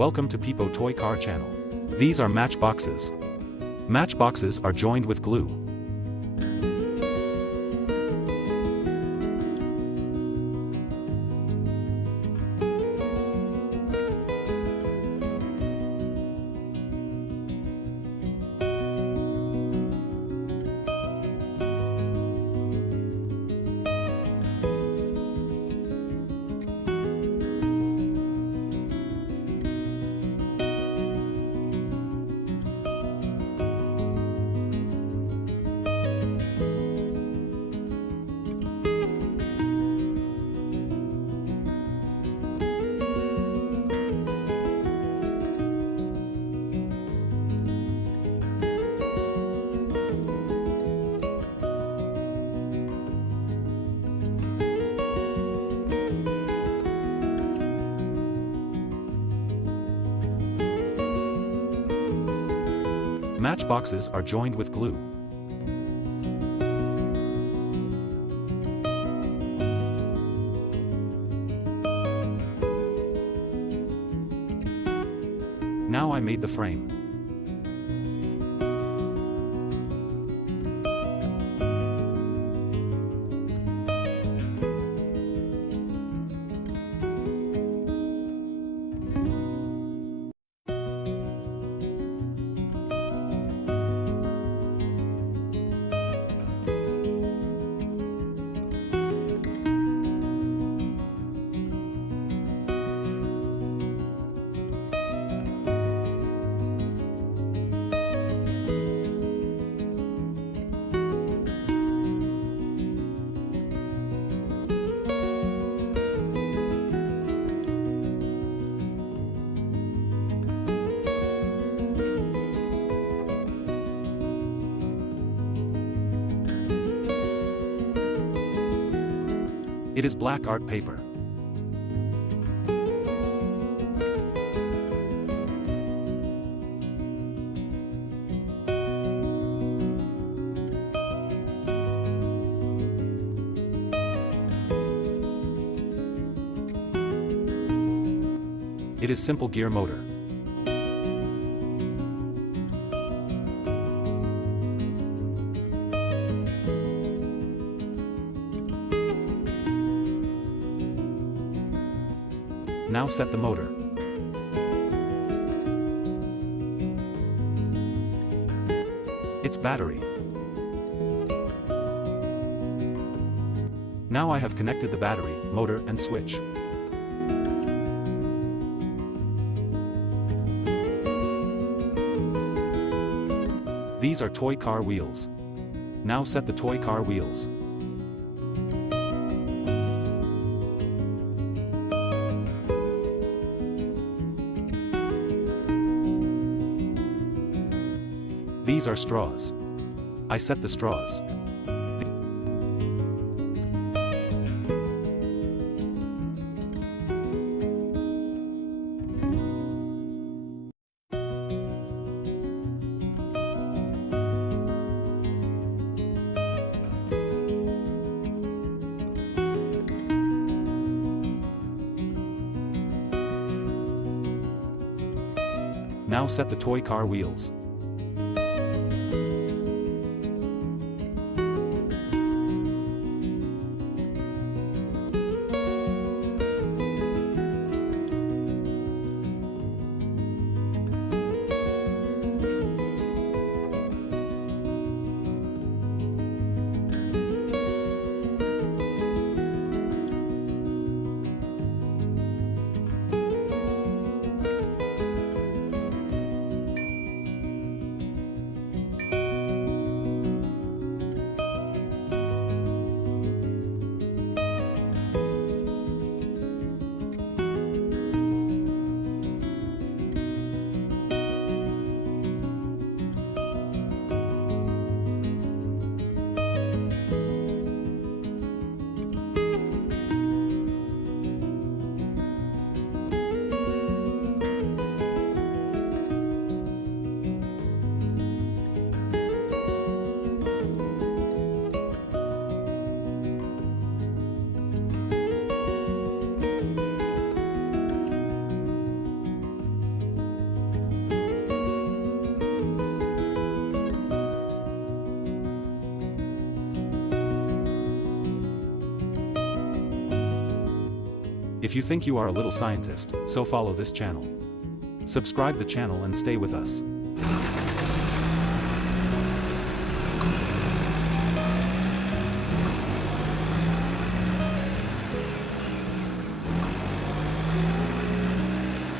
Welcome to Peepo Toy Car Channel. These are matchboxes. Matchboxes are joined with glue. Matchboxes are joined with glue. Now I made the frame. It is black art paper. It is simple gear motor. Now set the motor. Its battery. Now I have connected the battery, motor and switch. These are toy car wheels. Now set the toy car wheels. These are straws. I set the straws. Now set the toy car wheels. If you think you are a little scientist, so follow this channel. Subscribe the channel and stay with us.